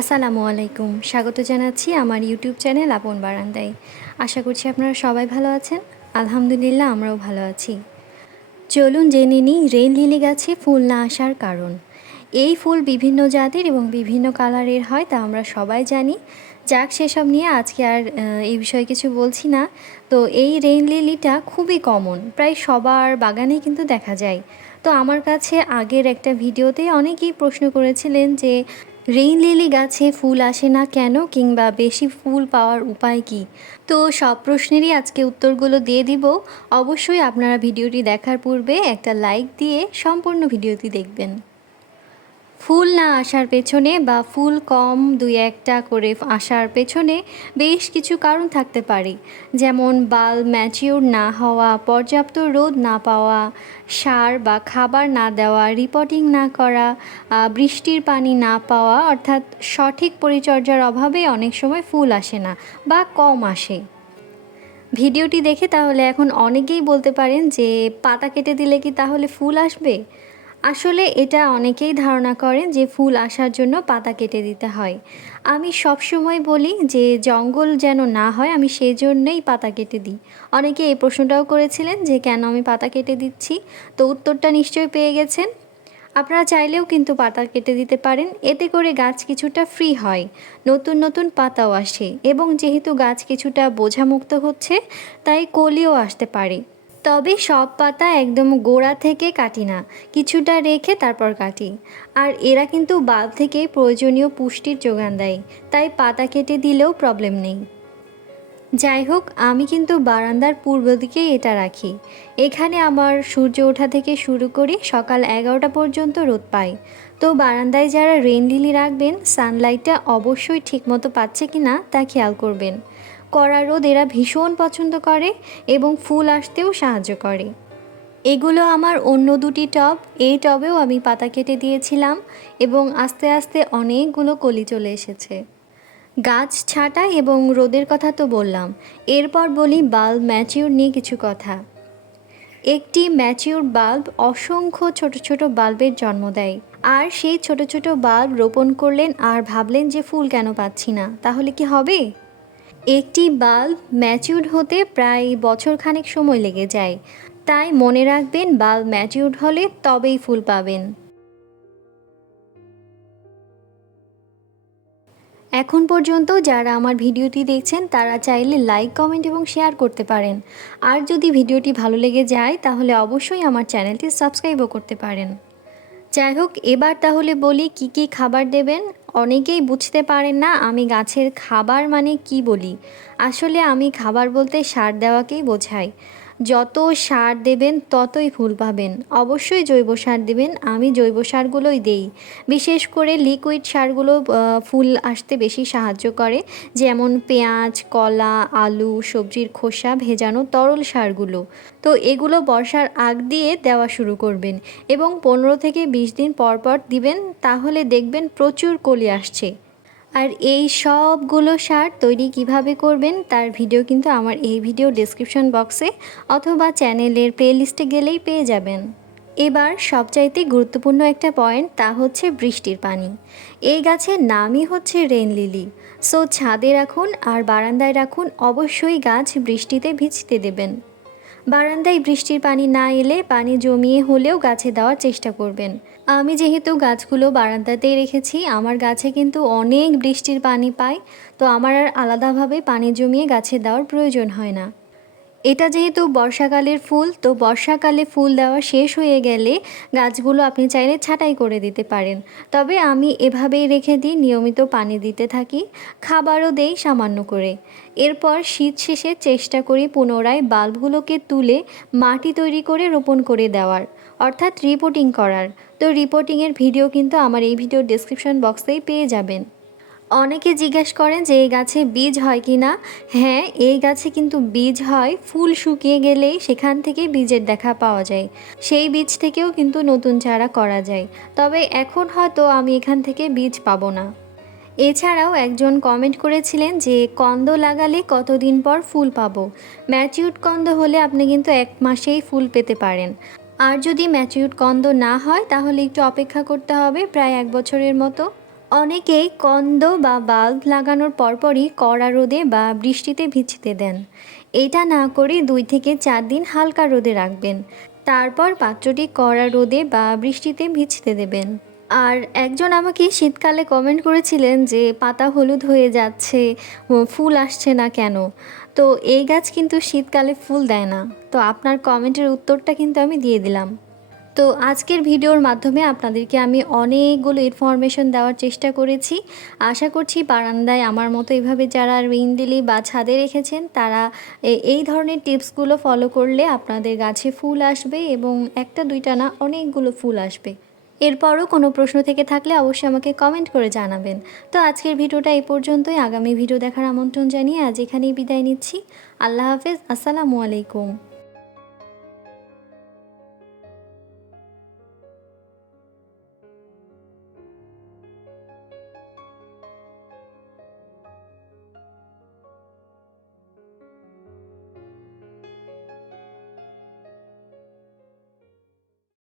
আসসালামু আলাইকুম। স্বাগত জানাচ্ছি আমার ইউটিউব চ্যানেল আপন বারান্দায়। আশা করছি আপনারা সবাই ভালো আছেন। আলহামদুলিল্লাহ আমরাও ভালো আছি। চলুন জেনে নিই রেন লিলি গাছে ফুল না আসার কারণ। এই ফুল বিভিন্ন জাতের এবং বিভিন্ন কালারের হয়, তা আমরা সবাই জানি। যাক, সেসব নিয়ে আজকে আর এই বিষয়ে কিছু বলছি না। তো এই রেইন লিলিটা খুবই কমন। প্রায় সবার বাগানেই কিন্তু দেখা যায়। তো আমার কাছে আগের একটা ভিডিওতে অনেকেই প্রশ্ন করেছিলেন যে রেইন লিলি গাছে ফুল আসে না কেন কিংবা বেশি ফুল পাওয়ার উপায় কি? তো সব প্রশ্নেরই আজকে উত্তরগুলো দিয়ে দিব। অবশ্যই আপনারা ভিডিওটি দেখার পূর্বে একটা লাইক দিয়ে সম্পূর্ণ ভিডিওটি দেখবেন। ফুল না আসার পেছনে বা ফুল কম দুই একটা করে আসার পেছনে বেশ কিছু কারণ থাকতে পারে। যেমন বাল ম্যাচিওর না হওয়া, পর্যাপ্ত রোদ না পাওয়া, সার বা খাবার না দেওয়া, রিপোর্টিং না করা বৃষ্টির পানি না পাওয়া, অর্থাৎ সঠিক পরিচর্যার অভাবে অনেক সময় ফুল আসে না বা কম আসে। ভিডিওটি দেখে তাহলে এখন অনেকেই বলতে পারেন যে পাতা কেটে দিলে কি তাহলে ফুল আসবে? আসলে এটা অনেকেই ধারণা করেন যে ফুল আসার জন্য পাতা কেটে দিতে হয়। আমি সব সময় বলি যে জঙ্গল যেন না হয়, আমি সেই জন্যেই পাতা কেটে দিই। অনেকে এই প্রশ্নটাও করেছিলেন যে কেন আমি পাতা কেটে দিচ্ছি? তো উত্তরটা নিশ্চয়ই পেয়ে গেছেন। আপনারা চাইলেও কিন্তু পাতা কেটে দিতে পারেন। এতে করে গাছ কিছুটা ফ্রি হয়, নতুন নতুন পাতাও আসে এবং যেহেতু গাছ কিছুটা বোঝামুক্ত হচ্ছে, তাই কলিও আসতে পারে। তবে সব পাতা একদম গোড়া থেকে কাটি না, কিছুটা রেখে তারপর কাটি। আর এরা কিন্তু বাল্ব থেকে প্রয়োজনীয় পুষ্টির যোগান দেয়, তাই পাতা কেটে দিলেও প্রবলেম নেই। যাই হোক, আমি কিন্তু বারান্দার পূর্ব দিকেই এটা রাখি। এখানে আমার সূর্য ওঠা থেকে শুরু করে সকাল এগারোটা পর্যন্ত রোদ পাই তো বারান্দায় যারা রেন লিলি রাখবেন সানলাইটটা অবশ্যই ঠিকমতো পাচ্ছে কি না তা খেয়াল করবেন। কড়া রোদ এরা ভীষণ পছন্দ করে এবং ফুল আসতেও সাহায্য করে। এগুলো আমার অন্য দুটি টব, এই টবেও আমি পাতা কেটে দিয়েছিলাম এবং আস্তে আস্তে অনেকগুলো কলি চলে এসেছে। গাছ ছাঁটাই এবং রোদের কথা তো বললাম, এরপর বলি বাল্ব ম্যাচিউর নিয়ে কিছু কথা। একটি ম্যাচিউর বাল্ব অসংখ্য ছোট ছোট বাল্বের জন্ম দেয়, আর সেই ছোট ছোট বাল্ব রোপণ করলেন আর ভাবলেন যে ফুল কেন পাচ্ছি না, তাহলে কি হবে? একটি বাল্ব ম্যাচিউর হতে প্রায় বছরখানেক সময় লেগে যায়। তাই মনে রাখবেন, বাল্ব ম্যাচিউর হলে তবেই ফুল পাবেন। এখন পর্যন্ত যারা আমার ভিডিওটি দেখছেন, তারা চাইলে লাইক, কমেন্ট এবং শেয়ার করতে পারেন। আর যদি ভিডিওটি ভালো লেগে যায়, তাহলে অবশ্যই আমার চ্যানেলটি সাবস্ক্রাইবও করতে পারেন। যাই হোক, এবার তাহলে বলি কি কি খাবার দেবেন অনেকেই বুঝতে পারেন না আমি গাছের খাবার মানে কি বলি। আসলে আমি খাবার বলতে সার দেওয়াকেই বোঝাই। যত সার দেবেন ততই ফুল পাবেন। অবশ্যই জৈব সার দেবেন, আমি জৈব সারগুলোই দেই। বিশেষ করে লিকুইড সারগুলো ফুল আসতে বেশি সাহায্য করে, যেমন পেঁয়াজ, কলা, আলু, সবজির খোসা ভেজানো তরল সারগুলো। তো এগুলো বর্ষার আগ দিয়ে দেওয়া শুরু করবেন এবং পনেরো থেকে বিশ দিন পর পর দিবেন, তাহলে দেখবেন প্রচুর কলি আসছে। আর এই সবগুলো সার তৈরি কীভাবে করবেন তার ভিডিও কিন্তু আমার এই ভিডিও ডেসক্রিপশন বক্সে অথবা চ্যানেলের প্লেলিস্টে গেলেই পেয়ে যাবেন। এবার সবচাইতে গুরুত্বপূর্ণ একটা পয়েন্ট তা হচ্ছে বৃষ্টির পানি। এই গাছের নামই হচ্ছে রেন লিলি সো ছাদে রাখুন আর বারান্দায় রাখুন অবশ্যই গাছ বৃষ্টিতে ভিজতে দেবেন। বারান্দায় বৃষ্টির পানি না এলে পানি জমিয়ে হলেও গাছে দেওয়ার চেষ্টা করবেন। আমি যেহেতু গাছগুলো বারান্দাতেই রেখেছি, আমার গাছে কিন্তু অনেক বৃষ্টির পানি পায়, তো আমার আর আলাদাভাবে পানি জমিয়ে গাছে দেওয়ার প্রয়োজন হয় না। এটা যেহেতু বর্ষাকালের ফুল, তো বর্ষাকালে ফুল দেওয়া শেষ হয়ে গেলে গাছগুলো আপনি চাইলে ছাঁটাই করে দিতে পারেন। তবে আমি এভাবেই রেখে দিই, নিয়মিত পানি দিতে থাকি, খাবারও দেই সামান্য করে। এরপর শীত শেষে চেষ্টা করি পুনরায় বাল্বগুলোকে তুলে মাটি তৈরি করে রোপণ করে দেওয়ার, অর্থাৎ রিপোর্টিং করার। তো রিপোর্টিংয়ের ভিডিও কিন্তু আমার এই ভিডিও ডেসক্রিপশন বক্সেই পেয়ে যাবেন। অনেকে জিজ্ঞেস করেন যে এই গাছে বীজ হয় কি না। হ্যাঁ এই গাছে কিন্তু বীজ হয়, ফুল শুকিয়ে গেলেই সেখান থেকে বীজের দেখা পাওয়া যায়। সেই বীজ থেকেও কিন্তু নতুন চারা করা যায়। তবে এখন হয়তো আমি এখান থেকে বীজ পাবো না। এছাড়াও একজন কমেন্ট করেছিলেন যে কন্দ লাগালে কতদিন পর ফুল পাবো। ম্যাচিউড কন্দ হলে আপনি কিন্তু এক মাসেই ফুল পেতে পারেন। আর যদি ম্যাচিউড কন্দ না হয়, তাহলে একটু অপেক্ষা করতে হবে, প্রায় এক বছরের মতো। অনেকেই কন্দ বা বাল্ব লাগানোর পরপরই কড়া রোদে বা বৃষ্টিতে ভিজতে দেন। এটা না করে দুই থেকে চার দিন হালকা রোদে রাখবেন। তারপর পাত্রটি কড়া রোদে বা বৃষ্টিতে ভিজতে দেবেন। আর একজন আমাকে শীতকালে কমেন্ট করেছিলেন যে, পাতা হলুদ হয়ে যাচ্ছে ফুল আসছে না কেন? তো এই গাছ কিন্তু শীতকালে ফুল দেয় না। তো আপনার কমেন্টের উত্তরটা কিন্তু আমি দিয়ে দিলাম। তো আজকের ভিডিওর মাধ্যমে আপনাদেরকে আমি অনেকগুলো ইনফরমেশন দেওয়ার চেষ্টা করেছি। আশা করছি বারান্দায় আমার মতো এভাবে যারা রিন লিলি বা ছাদে রেখেছেন, তারা এই ধরনের টিপসগুলো ফলো করলে আপনাদের গাছে ফুল আসবে এবং একটা দুইটা না অনেকগুলো ফুল আসবে। এরপরও কোনো প্রশ্ন থেকে থাকলে অবশ্যই আমাকে কমেন্ট করে জানাবেন। তো আজকের ভিডিওটা এই পর্যন্তই। আগামী ভিডিও দেখার আমন্ত্রণ জানিয়ে আজ এখানেই বিদায় নিচ্ছি। আল্লাহ হাফেজ। আসসালামু আলাইকুম।